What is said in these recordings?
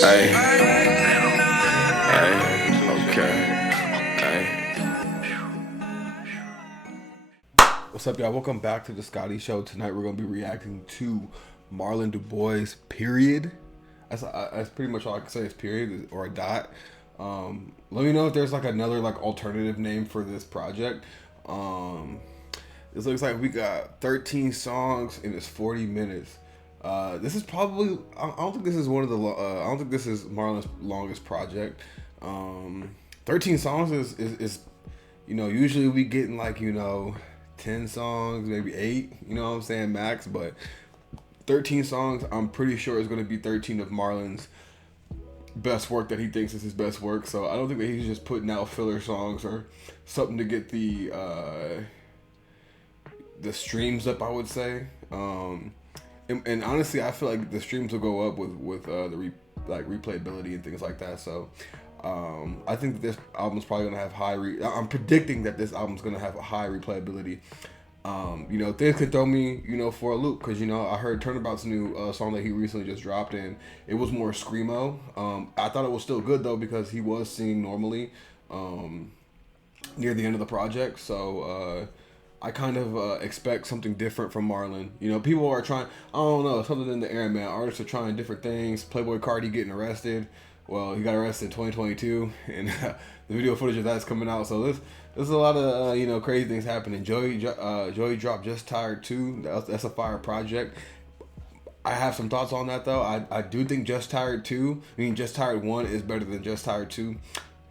Hey, hey, okay, hey. What's up, y'all? Welcome back to the Scotty Show. Tonight we're gonna be reacting to Marlon Dubois. Period. That's pretty much all I can say. Is period or a dot. Let me know if there's like another like alternative name for this project. This looks like we got 13 songs and it's 40 minutes. This is probably I don't think this is one of the I don't think this is Marlon's longest project. 13 songs is usually we getting like 10 songs, maybe 8, you know what I'm saying, max, but 13 songs, I'm pretty sure is going to be 13 of Marlon's best work that he thinks is his best work. So I don't think that he's just putting out filler songs or something to get the streams up, I would say. And honestly, I feel like the streams will go up with the replayability and things like that. So I think that this album's probably gonna have I'm predicting that this album's gonna have a high replayability. Things could throw me, for a loop because I heard Turnabout's new song that he recently just dropped, and it was more screamo. I thought it was still good though because he was singing normally near the end of the project. So I kind of expect something different from Marlon. People are trying, I don't know, something in the air, man. Artists are trying different things. Playboy Cardi getting arrested. Well, he got arrested in 2022, and the video footage of that's coming out. So there's a lot of crazy things happening. Joey dropped Just Tired 2. That's a fire project. I have some thoughts on that though. I do think Just Tired 2, Just Tired 1 is better than Just Tired 2,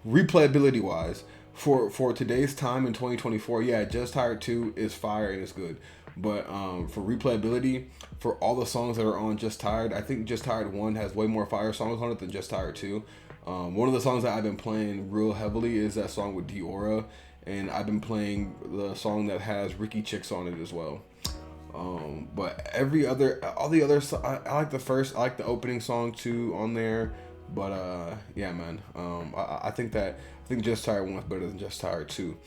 replayability wise. For today's time in 2024, yeah, Just Tired 2 is fire and it's good. But for replayability, for all the songs that are on Just Tired, I think Just Tired 1 has way more fire songs on it than Just Tired 2. One of the songs that I've been playing real heavily is that song with Diora, and I've been playing the song that has Ricky Chicks on it as well. But all the other, I like I like the opening song too on there. But yeah, man, I think Just Tired 1 is better than Just Tired 2.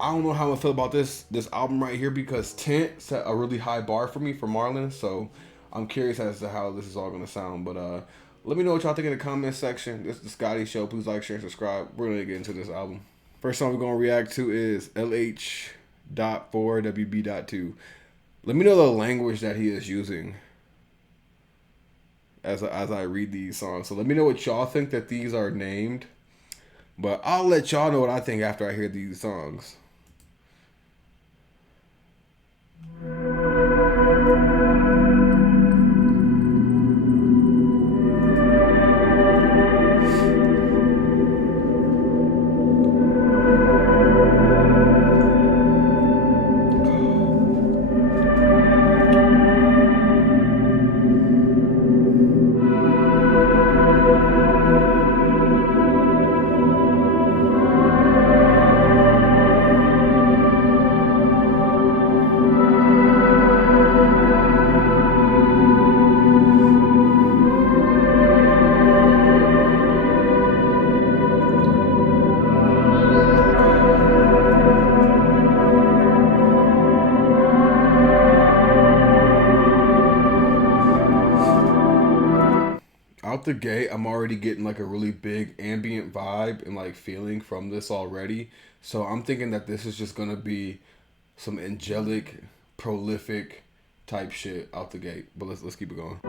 I don't know how I feel about this album right here because Tent set a really high bar for me for Marlon. So I'm curious as to how this is all gonna sound. But let me know what y'all think in the comment section. This is the Scotty Show. Please like, share, and subscribe. We're gonna get into this album. First song we're gonna react to is LH.4WB.2. Let me know the language that he is using as I read these songs. So let me know what y'all think that these are named. But I'll let y'all know what I think after I hear these songs. Out the gate, I'm already getting like a really big ambient vibe and like feeling from this already. So I'm thinking that this is just gonna be some angelic, prolific type shit out the gate. But let's keep it going.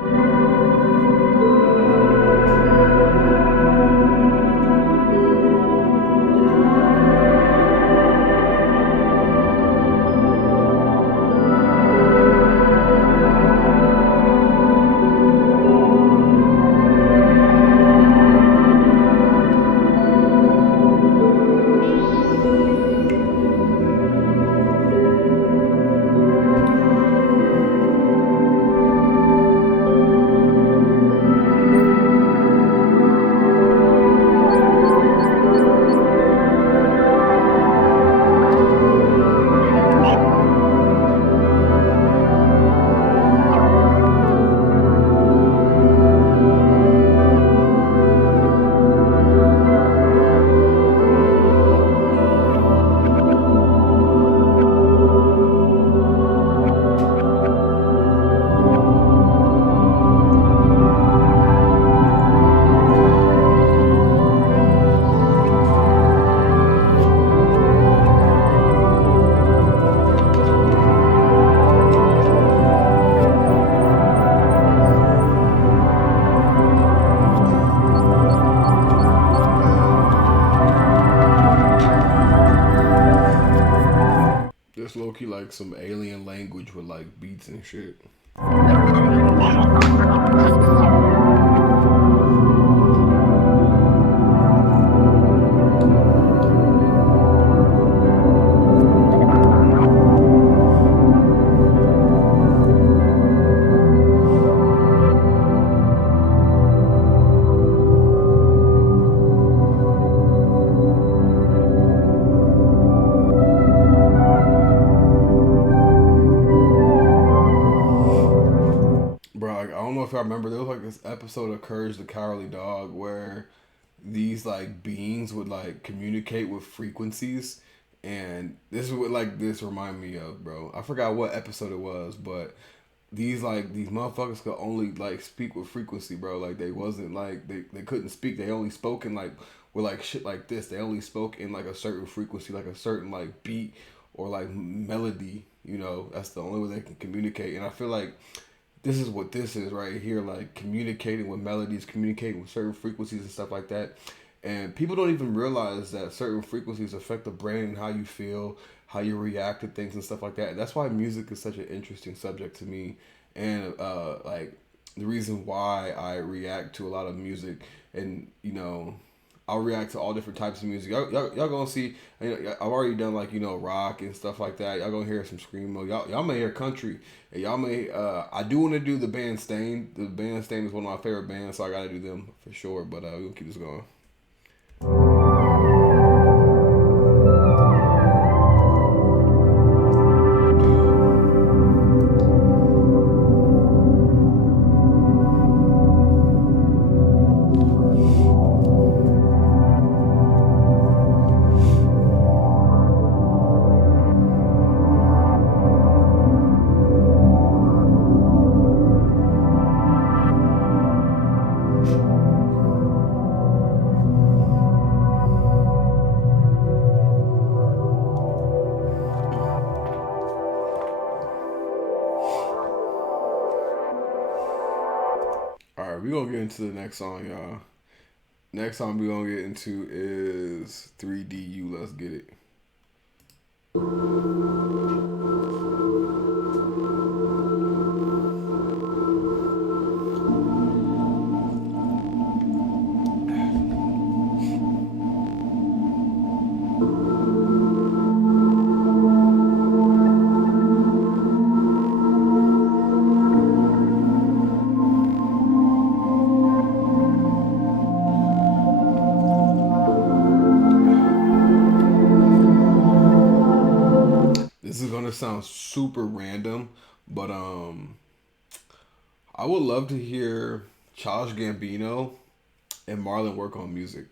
like some alien language with like beats and shit. Bro, like, I don't know if I remember. There was like this episode of Courage the Cowardly Dog where these like beings would like communicate with frequencies, and this is what like this remind me of, bro. I forgot what episode it was, but these motherfuckers could only like speak with frequency, bro. Like they wasn't like they couldn't speak. They only spoke in like with like shit like this. They only spoke in like a certain frequency, like a certain like beat or like melody. You know, that's the only way they can communicate. And I feel like this is what this is right here, like communicating with melodies, communicating with certain frequencies and stuff like that. And people don't even realize that certain frequencies affect the brain and how you feel, how you react to things and stuff like that. And that's why music is such an interesting subject to me. And like the reason why I react to a lot of music, and you know, I'll react to all different types of music. Y'all gonna see. You know, I've already done like rock and stuff like that. Y'all gonna hear some screamo. Y'all may hear country. And y'all may. I do want to do the band Stain. The band Stain is one of my favorite bands, so I gotta do them for sure. But we'll keep this going. All right, we gonna get into the next song, y'all. Next song we gonna get into is 3DU. Let's get it. This is gonna sound super random, but I would love to hear Childish Gambino and Marlon work on music.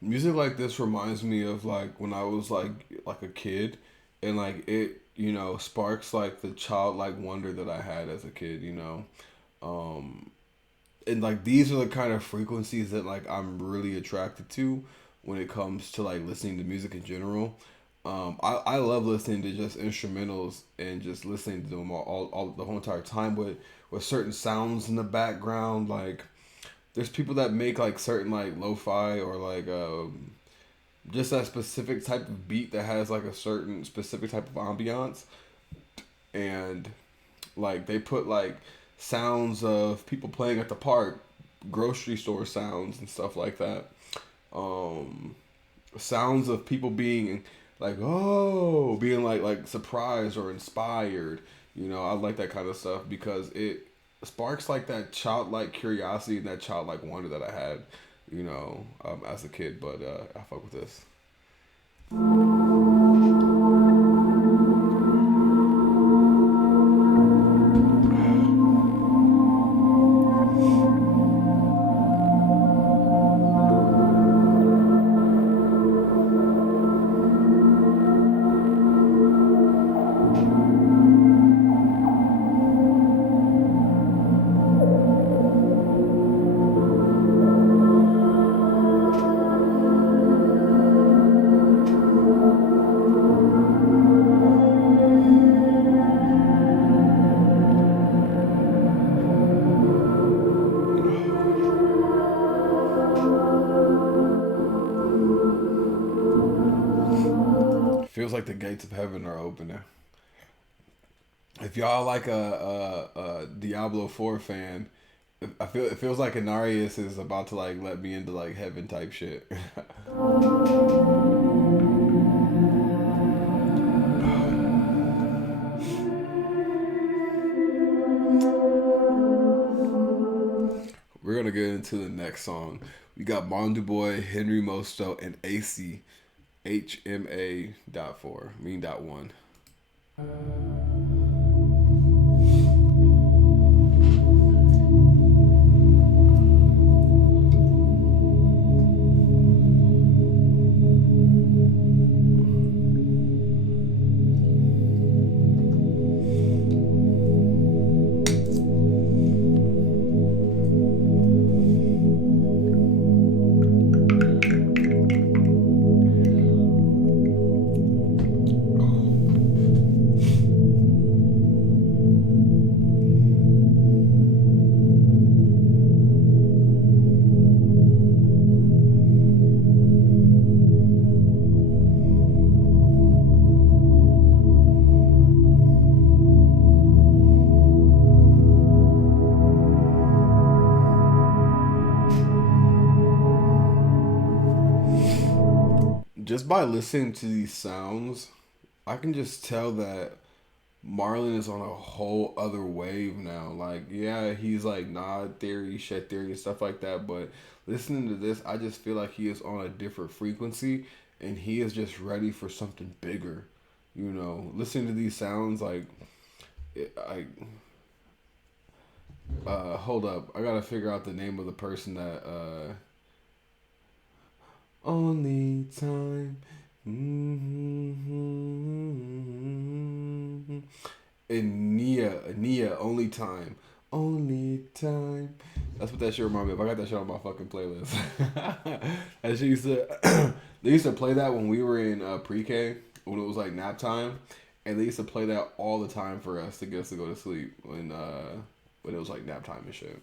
Music like this reminds me of like when I was like a kid, and like it sparks like the childlike wonder that I had as a kid. Um, and like these are the kind of frequencies that like I'm really attracted to when it comes to like listening to music in general. I love listening to just instrumentals and just listening to them all the whole entire time with certain sounds in the background. Like there's people that make like certain like lo-fi or like just that specific type of beat that has like a certain specific type of ambiance, and like they put like sounds of people playing at the park, grocery store sounds and stuff like that. Um, Sounds of people being like being like surprised or inspired. I like that kind of stuff because it sparks like that childlike curiosity and that childlike wonder that I had, as a kid. But I fuck with this. Feels like the gates of heaven are open now. If y'all like a Diablo 4 fan, I feel it feels like Anarius is about to like let me into like heaven type shit. We're gonna get into the next song. We got Marlon Dubois, Henry Mosto, and AC HMA dot four, mean dot one. Just by listening to these sounds, I can just tell that Marlon is on a whole other wave now. Like, yeah, he's like nod theory, shed theory, and stuff like that. But listening to this, I just feel like he is on a different frequency, and he is just ready for something bigger. You know, listening to these sounds, like, hold up, I gotta figure out the name of the person that only time. Mm-hmm. And Nia, only time. Only time. That's what that shit remind me of. I got that shit on my fucking playlist. That shit used to, they used to play that when we were in pre-K, when it was like nap time. And they used to play that all the time for us to get us to go to sleep when it was like nap time and shit.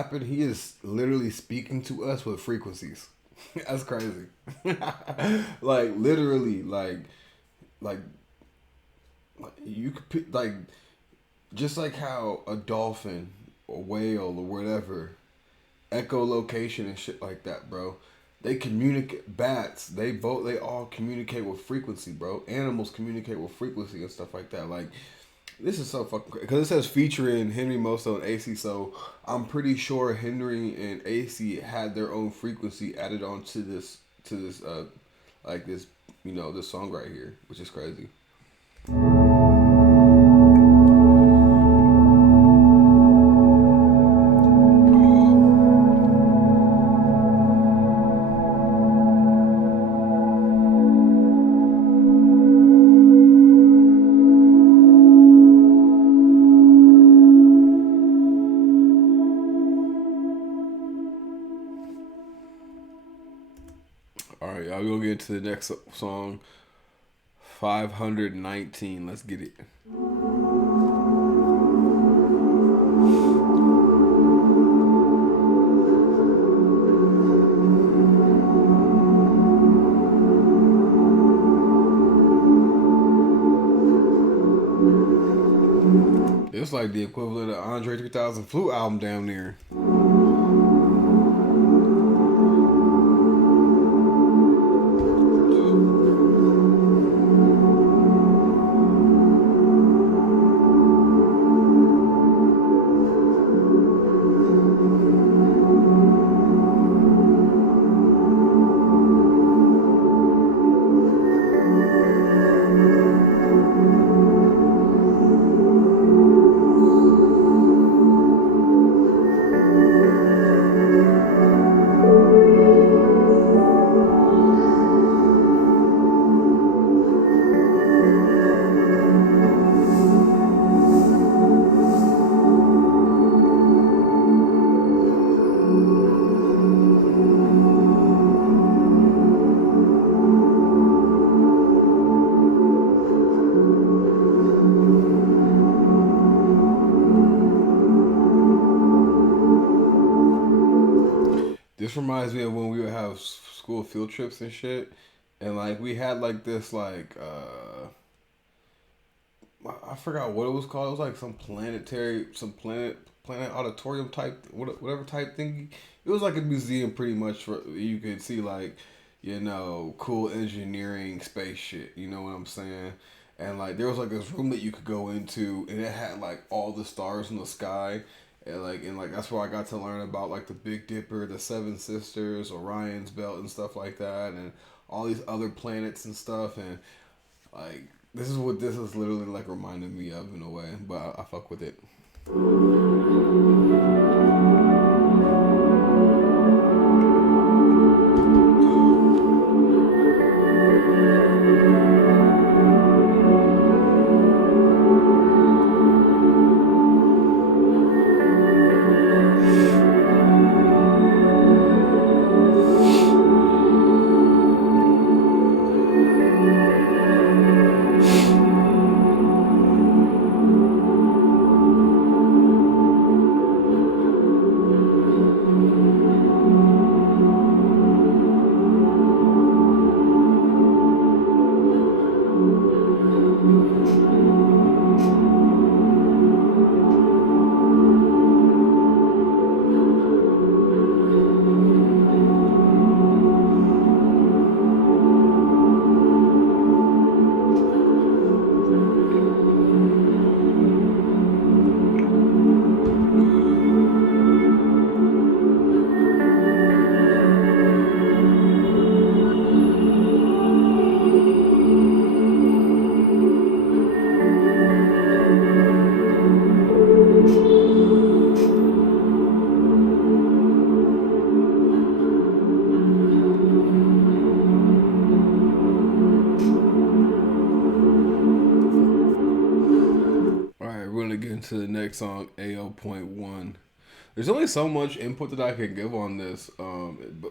rapping, he is literally speaking to us with frequencies. That's crazy. Like literally, like you could pick, like just like how a dolphin, or whale, or whatever, echolocation and shit like that, bro. They communicate. Bats, they all communicate with frequency, bro. Animals communicate with frequency and stuff like that. Like this is so fucking crazy because it says featuring Henry Moso and AC. So I'm pretty sure Henry and AC had their own frequency added on to this like this this song right here, which is crazy. All right, y'all. We'll get to the next song. 519. Let's get it. It's like the equivalent of Andre 3000 Flute album down there. This reminds me of when we would have school field trips and shit, and like we had like this like I forgot what it was called. It was like some planetary, some planet auditorium type, whatever type thing. It was like a museum, pretty much. For you could see like, cool engineering space shit. You know what I'm saying? And like there was like this room that you could go into, and it had like all the stars in the sky. And that's where I got to learn about like the Big Dipper, the Seven Sisters, Orion's Belt, and stuff like that, and all these other planets and stuff. And like this is what this is literally like reminding me of in a way, but I fuck with it. All right, we're gonna get into the next song, AO.1. There's only so much input that I can give on this,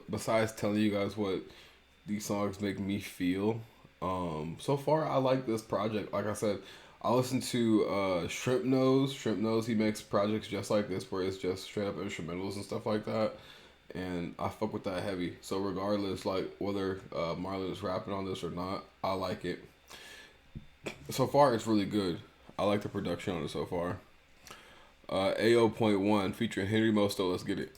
besides telling you guys what these songs make me feel. So far, I like this project. Like I said, I listen to Shrimp Nose. Shrimp Nose, he makes projects just like this where it's just straight up instrumentals and stuff like that. And I fuck with that heavy. So regardless, like whether Marlon is rapping on this or not, I like it. So far, it's really good. I like the production on it so far. AO.1 featuring Henry Mosto. Let's get it.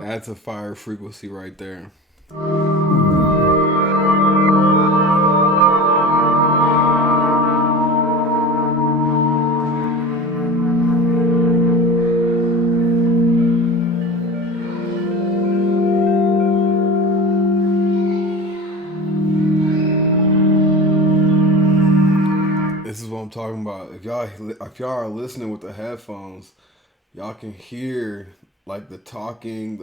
That's a fire frequency right there. This is what I'm talking about. If y'all are listening with the headphones, y'all can hear like the talking,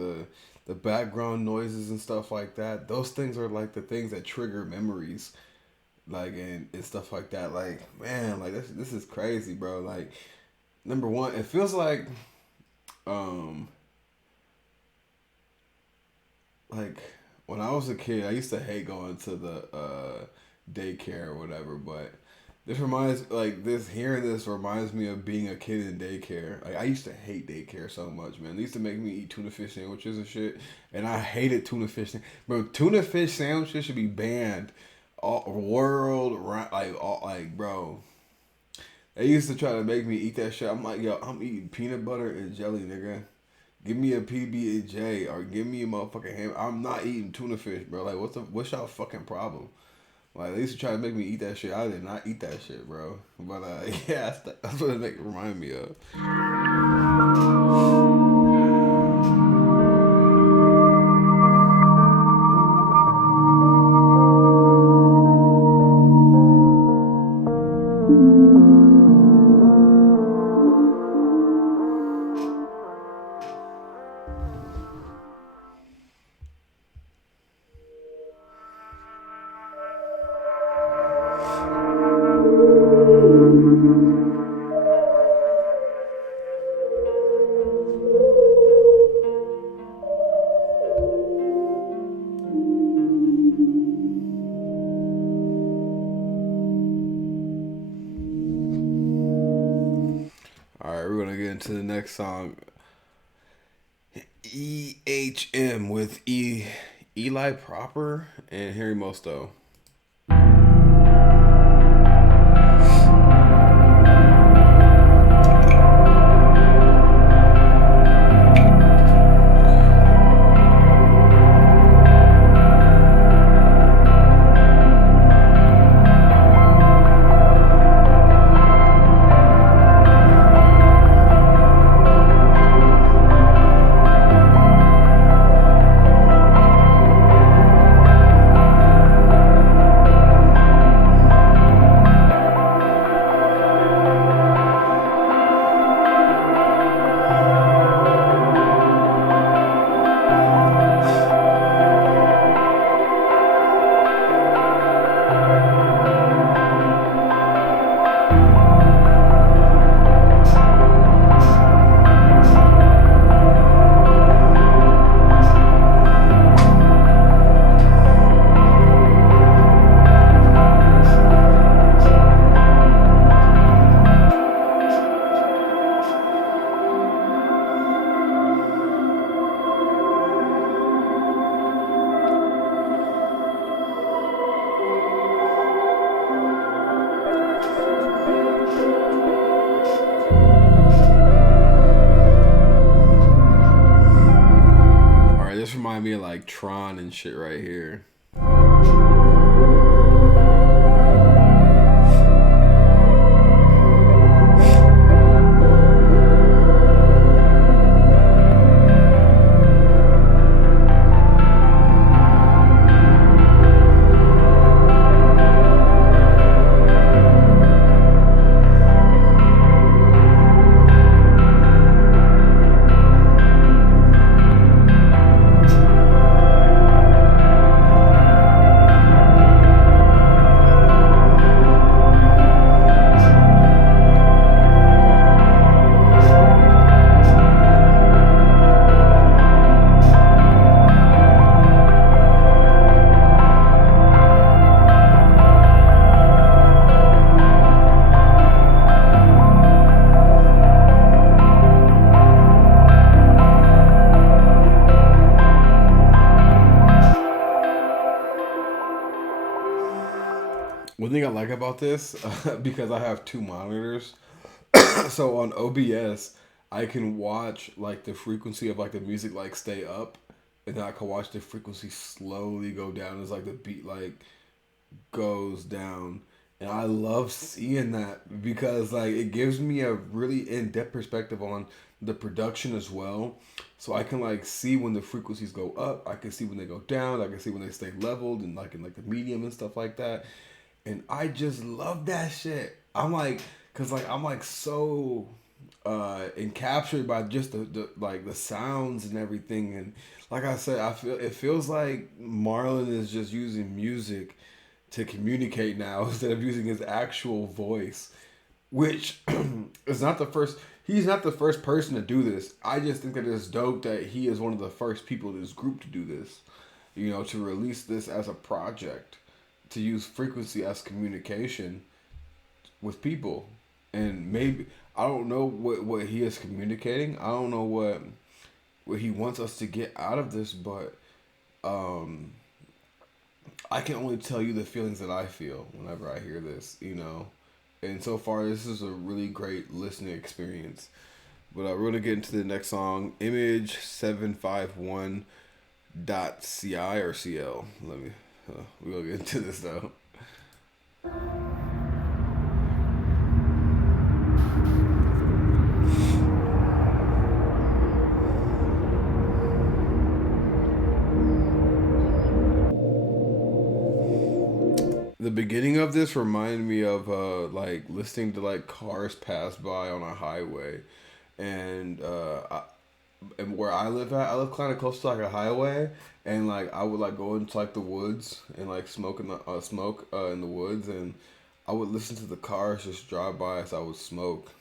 the background noises and stuff like that. Those things are like the things that trigger memories, like and stuff like that. Like man, like this is crazy, bro. Like number one, it feels um like when I was a kid, I used to hate going to the daycare or whatever, but hearing this reminds me of being a kid in daycare. Like I used to hate daycare so much, man. They used to make me eat tuna fish sandwiches and shit, and I hated tuna fish. Bro, tuna fish sandwiches should be banned all world like bro. They used to try to make me eat that shit. I'm like, yo, I'm eating peanut butter and jelly, nigga. Give me a PB and J or give me a motherfucking ham. I'm not eating tuna fish, bro. Like, what's y'all fucking problem? Like, they used to try to make me eat that shit. I did not eat that shit, bro. But yeah, that's what it remind me of. All right, we're gonna get into the next song. EHM with Eli Proper and Harry Mosto. me of like Tron and shit right here. One thing I like about this, because I have two monitors, so on OBS, I can watch like the frequency of like the music like stay up, and then I can watch the frequency slowly go down as like the beat like goes down. And I love seeing that because like it gives me a really in-depth perspective on the production as well. So I can like see when the frequencies go up, I can see when they go down, I can see when they stay leveled and like in like the medium and stuff like that. And I just love that shit. I'm like, cause like I'm like so encaptured by just the like the sounds and everything. And like I said, I feel it feels like Marlon is just using music to communicate now instead of using his actual voice, which is not the first. He's not the first person to do this. I just think that it's dope that he is one of the first people in this group to do this. You know, to release this as a project, to use frequency as communication with people. And maybe I don't know what he is communicating. I don't know what he wants us to get out of this, but um I can only tell you the feelings that I feel whenever I hear this, you know. And so far this is a really great listening experience. But we're gonna get into the next song, Image 751 dot ci or cl. Let me we're gonna get into this though. The beginning of this reminded me of like listening to like cars pass by on a highway, and and where I live kind of close to like a highway, and like I would like go into like the woods and like smoke in the woods, and I would listen to the cars just drive by as I would smoke,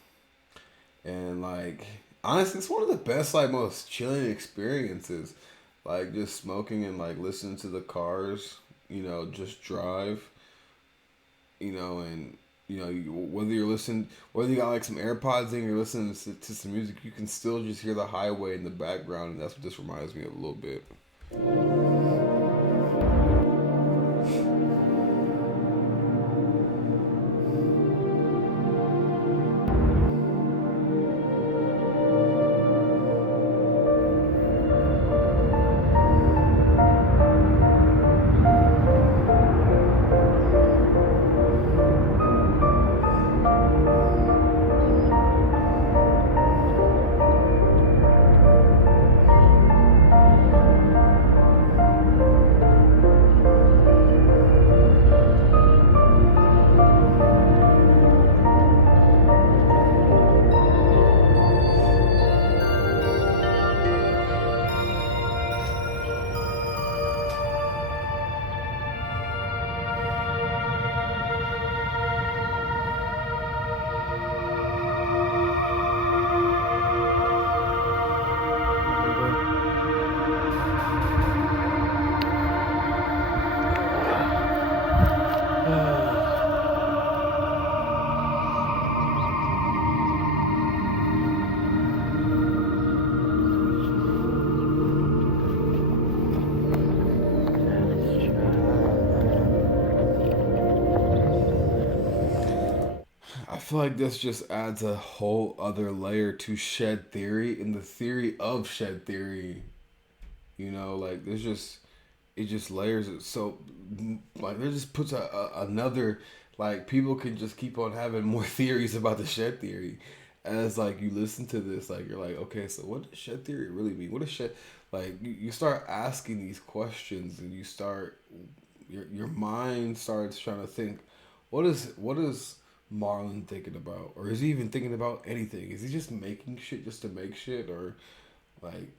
and like honestly, it's one of the best like most chilling experiences, like just smoking and like listening to the cars, you know, just drive, you know, and you know, whether you got like some AirPods in, you're listening to some music, you can still just hear the highway in the background, and that's what this reminds me of a little bit. I feel like this just adds a whole other layer to Shed Theory and the theory of Shed Theory. Like there's just it just layers it so like there just puts another like people can just keep on having more theories about the shed theory as like you listen to this like you're like okay so what does shed theory really mean what is shed like you start asking these questions and you start your mind starts trying to think what is Marlon thinking about or is he even thinking about anything is he just making shit just to make shit or like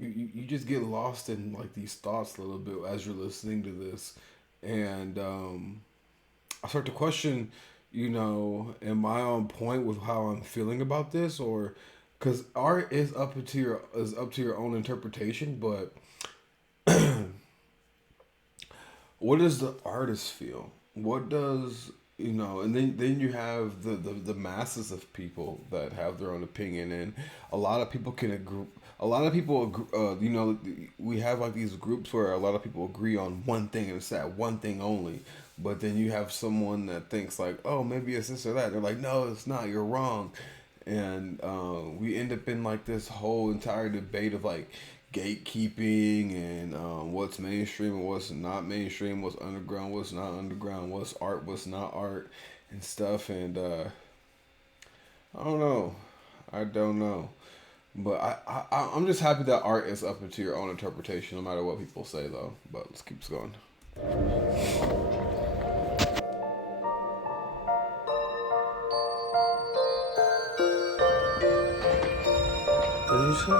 you just get lost in like these thoughts a little bit as you're listening to this and I start to question am I on point with how I'm feeling about this or because art is up to your own interpretation but what does the artist feel what does and then you have the masses of people that have their own opinion and a lot of people can agree a lot of people we have like these groups where a lot of people agree on one thing and it's that one thing only but then you have someone that thinks like oh maybe it's this or that they're like no it's not you're wrong and we end up in like this whole entire debate of like gatekeeping and what's mainstream and what's not mainstream, what's underground, what's not underground, what's art, what's not art, and stuff. And I don't know, I don't know, but I'm just happy that art is up to your own interpretation, no matter what people say, though. But let's keep going. What did you say?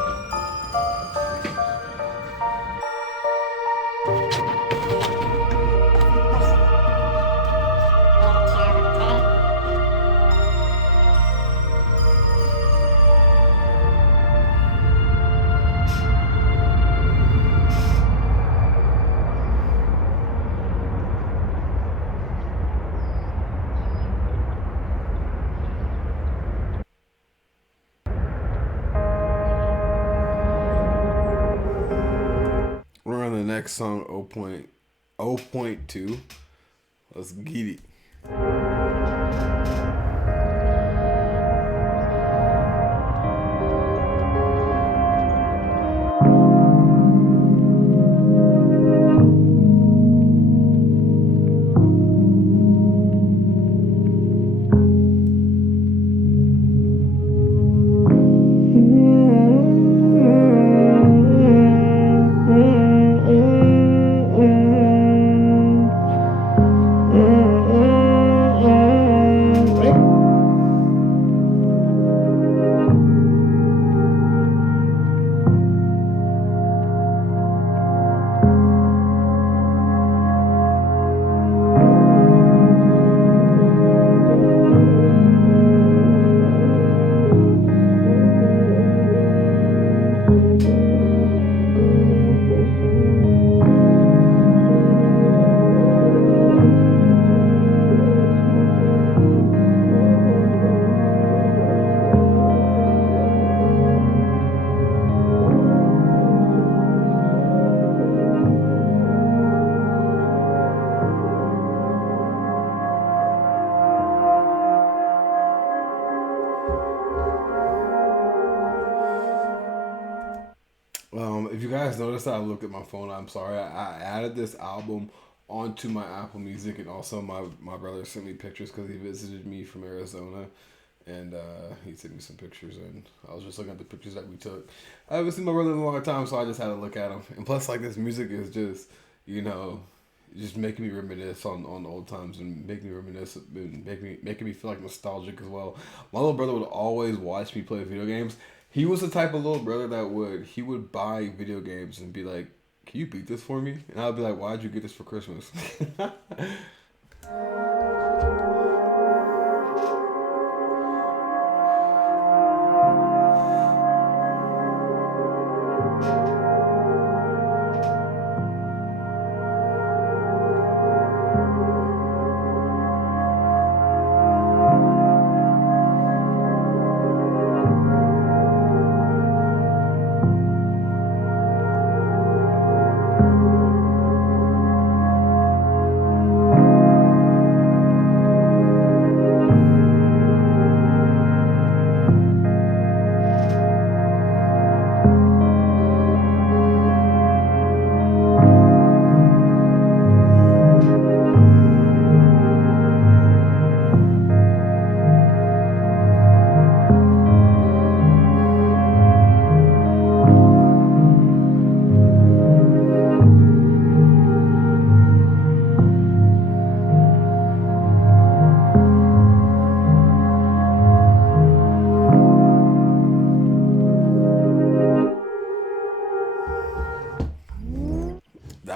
We're on the next song, 0.2. Let's get it. If you guys noticed that I looked at my phone, I'm sorry. I added this album onto my Apple Music, and also my brother sent me pictures because he visited me from Arizona, and he sent me some pictures, and I was just looking at the pictures that we took. I haven't seen my brother in a long time, so I just had to look at him. And plus, like this music is just, you know, just making me reminisce on old times and making me reminisce and making me feel like nostalgic as well. My little brother would always watch me play video games. He was the type of little brother that would buy video games and be like, "Can you beat this for me?" And I'd be like, "Why'd you get this for Christmas?"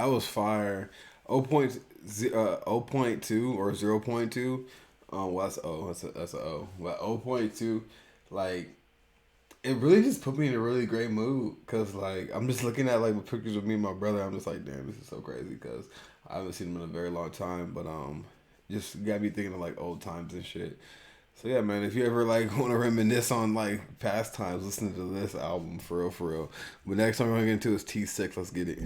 That was fire. 0.2 or 0.2. Well, that's O. That's a O. But 0.2, like it really just put me in a really great mood because like I'm just looking at like the pictures of me and my brother. I'm just like, damn, this is so crazy because I haven't seen him in a very long time. But just got me thinking of like old times and shit. So yeah, man, if you ever like want to reminisce on like past times, listen to this album for real, for real. But next song I'm gonna get into is T6. Let's get it.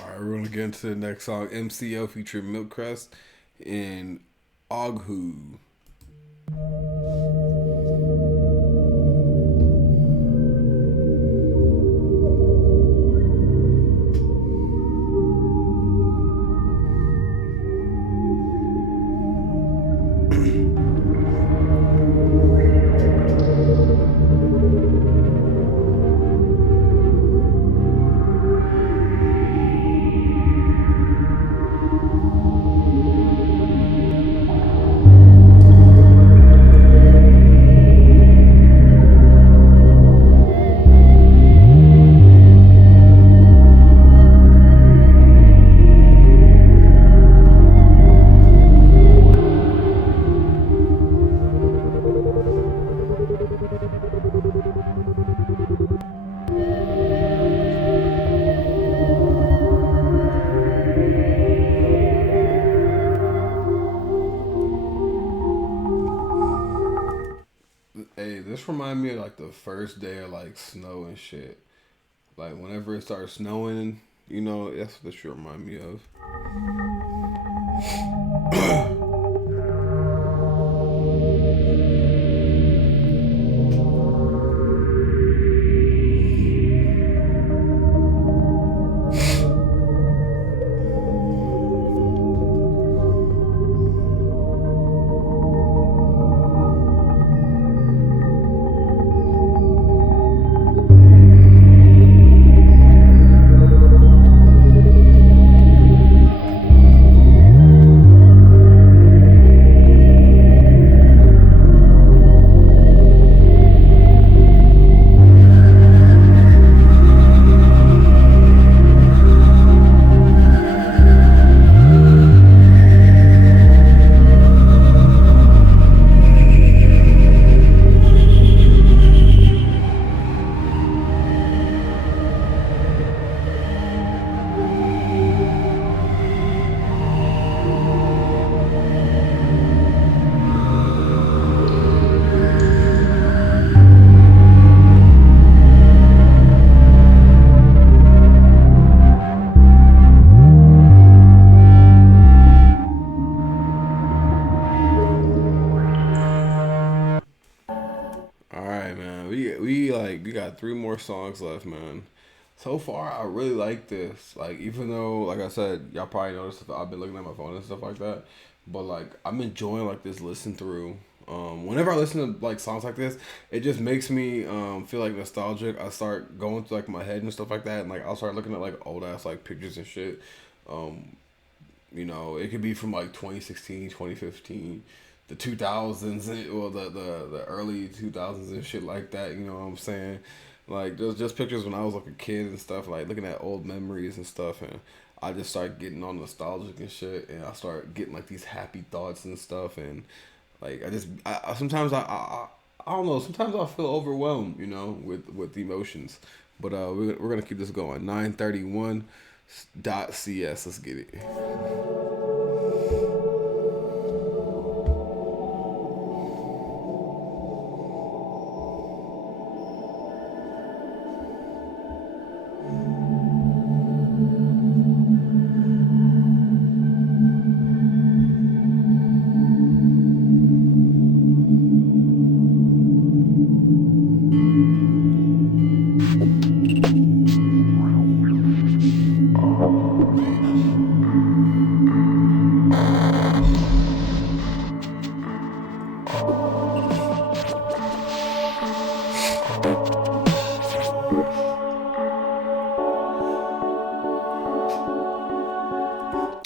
All right, we're gonna get into the next song. MCO featuring Milkcrest and Oghu. remind me of like the first day of like snow and shit. Like whenever it starts snowing, that's what this shit remind me of. All right, man. We got three more songs left, man. So far, I really like this. Like, even though, like I said, y'all probably noticed that I've been looking at my phone and stuff like that. But like, I'm enjoying like this listen through. Whenever I listen to like songs like this, it just makes me feel like nostalgic. I start going through like my head and stuff like that, and like I'll start looking at like old ass like pictures and shit. Um, it could be from like 2016, 2015, the 2000s, well, the early 2000s and shit like that. You know what I'm saying? Like, there's just pictures when I was like a kid and stuff, like looking at old memories and stuff. And I just start getting all nostalgic and shit. And I start getting like these happy thoughts and stuff. And like, sometimes I don't know, sometimes I feel overwhelmed, with emotions. But we're going to keep this going. 931.cs. Let's get it.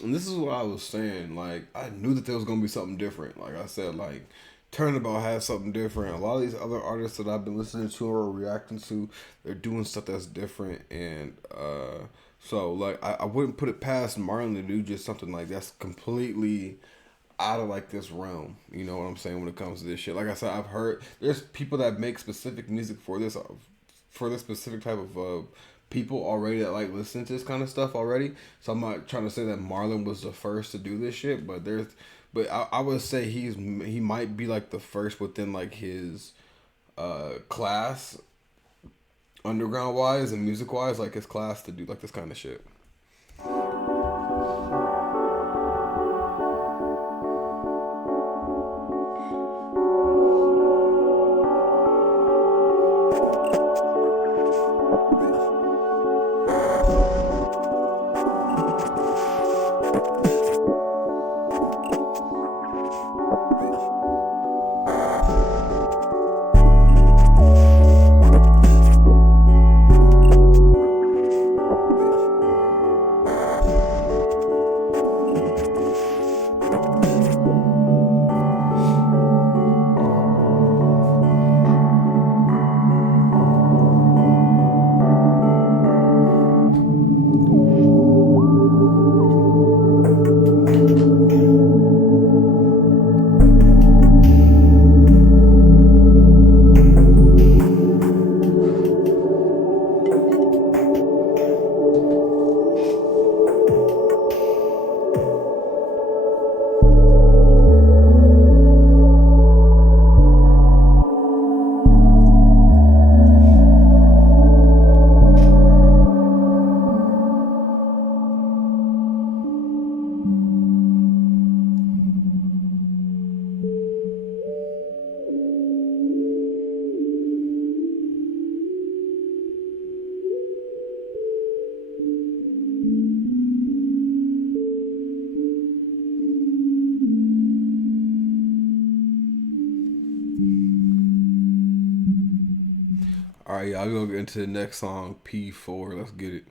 And this is what I was saying. Like, I knew that there was gonna be something different. Like I said, like Turnabout has something different. A lot of these other artists that I've been listening to or reacting to, they're doing stuff that's different. And so like I wouldn't put it past Marlon to do just something like that's completely out of like this realm. You know what I'm saying when it comes to this shit. Like I said, I've heard there's people that make specific music for this specific type of people already that like listen to this kind of stuff already. So I'm not trying to say that Marlon was the first to do this shit, but I would say he might be like the first within like his class, underground wise and music wise, like his class to do like this kind of shit. All right, yeah, I'll go get into the next song, P4. Let's get it.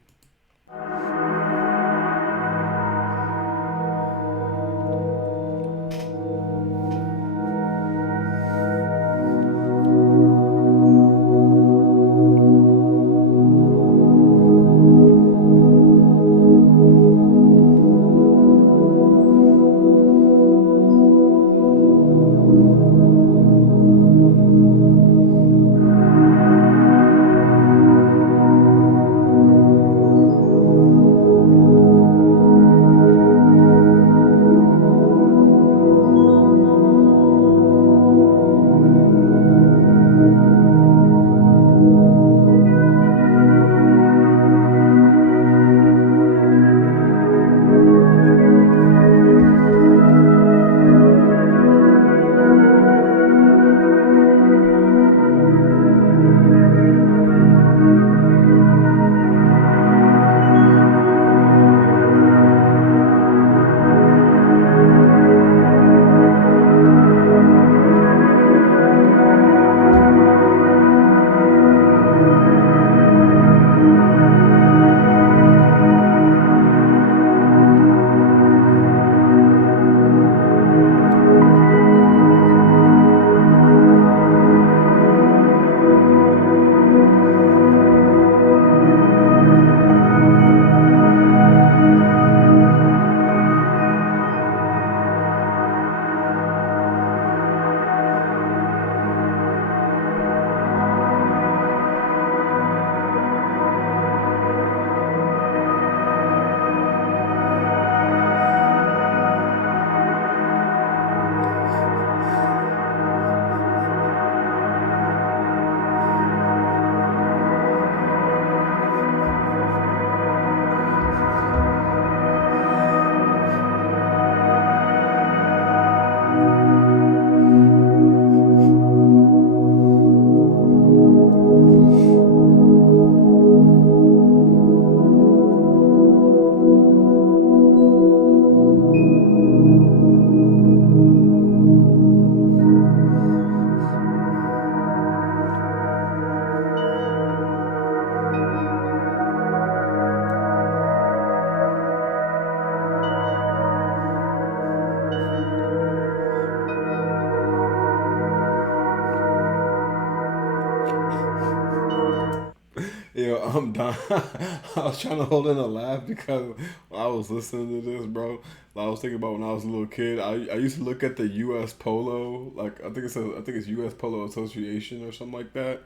Yo, I'm done. I was trying to hold in a laugh because when I was listening to this, bro, I was thinking about when I was a little kid. I used to look at the U.S. Polo, like I think it's U.S. Polo Association or something like that.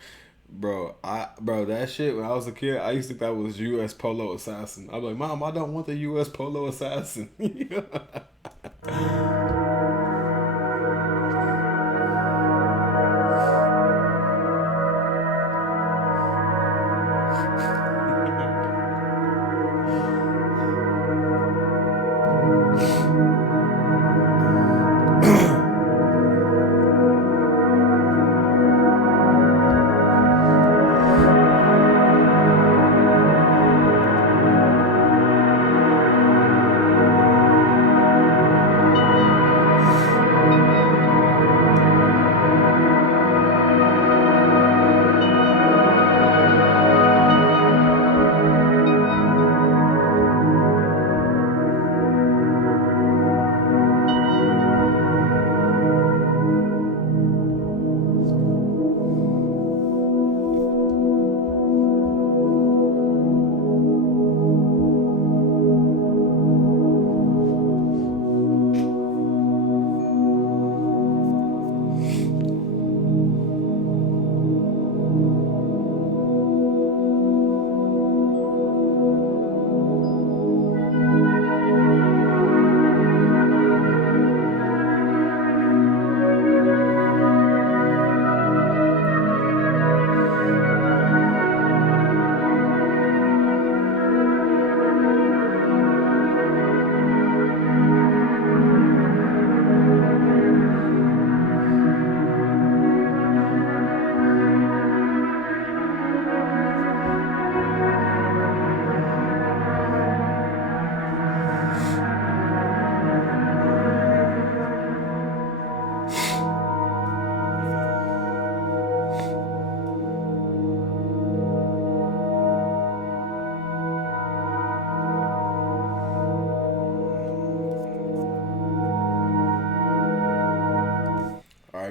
Bro, that shit when I was a kid, I used to think that was U.S. Polo Assassin. I was like, Mom, I don't want the U.S. Polo Assassin.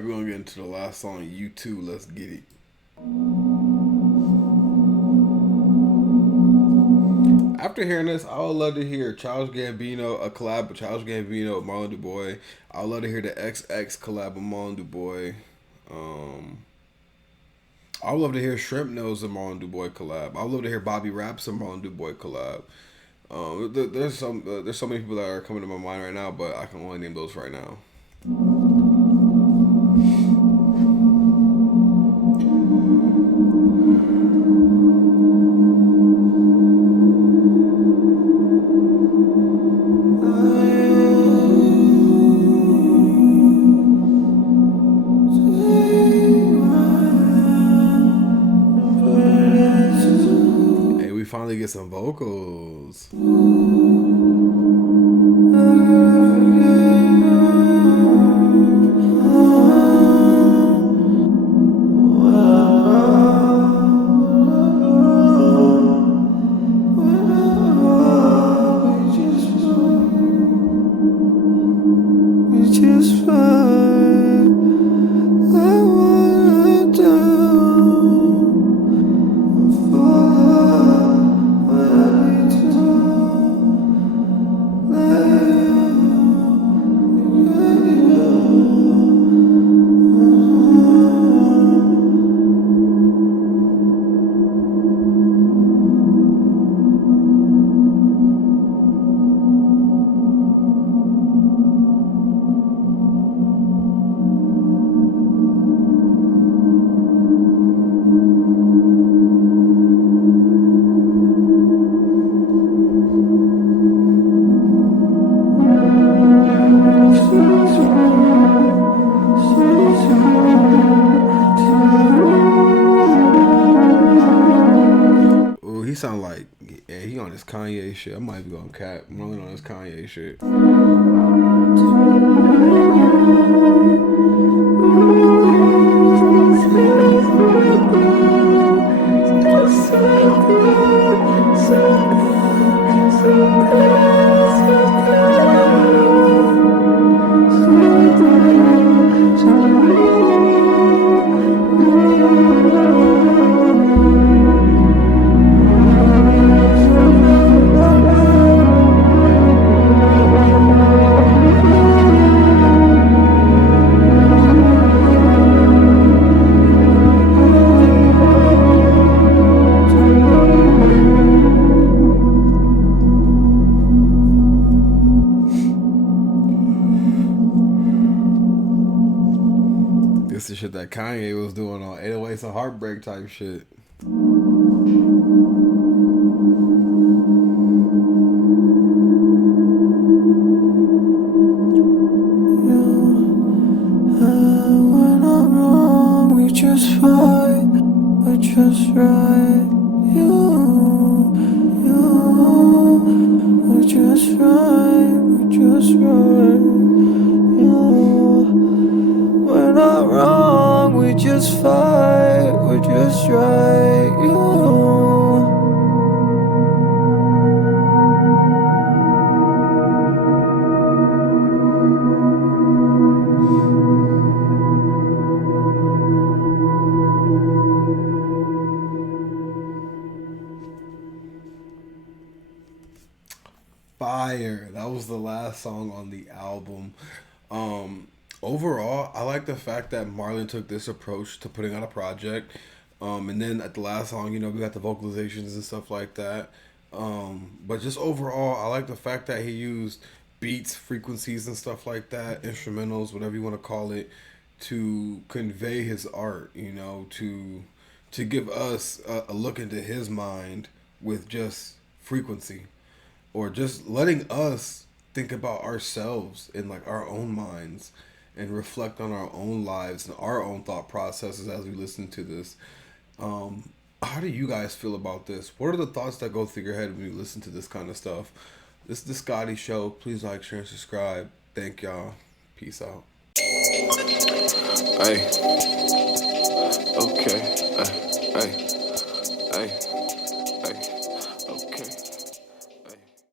we're gonna get into the last song. You too. Let's get it. After hearing this, I would love to hear Childish Gambino, a collab with Childish Gambino with Marlon Dubois. I would love to hear the XX collab with Marlon Dubois. I would love to hear Shrimp Nose and Marlon Dubois collab. I would love to hear Bobby Raps and Marlon Dubois collab. There's so many people that are coming to my mind right now, but I can only name those right now. Hey, we finally get some vocals. He sound like, yeah, he on this Kanye shit. I might be going cap. I'm really on this Kanye shit. This is shit that Kanye was doing on 808s and Heartbreak type shit. When I'm wrong, we just fight, we're just right. We're just right, we're just right. We're not wrong, we just fight, we're just right. Fire. That was the last song on the album. Overall, I like the fact that Marlon took this approach to putting out a project. And then at the last song, we got the vocalizations and stuff like that. But just overall, I like the fact that he used beats, frequencies, and stuff like that, instrumentals, whatever you want to call it, to convey his art. To give us a look into his mind with just frequency, or just letting us think about ourselves in like our own minds and reflect on our own lives and our own thought processes as we listen to this. How do you guys feel about this? What are the thoughts that go through your head when you listen to this kind of stuff? This is the Scotty Show. Please like, share, and subscribe. Thank y'all. Peace out. Hey. Okay. Hey. Hey.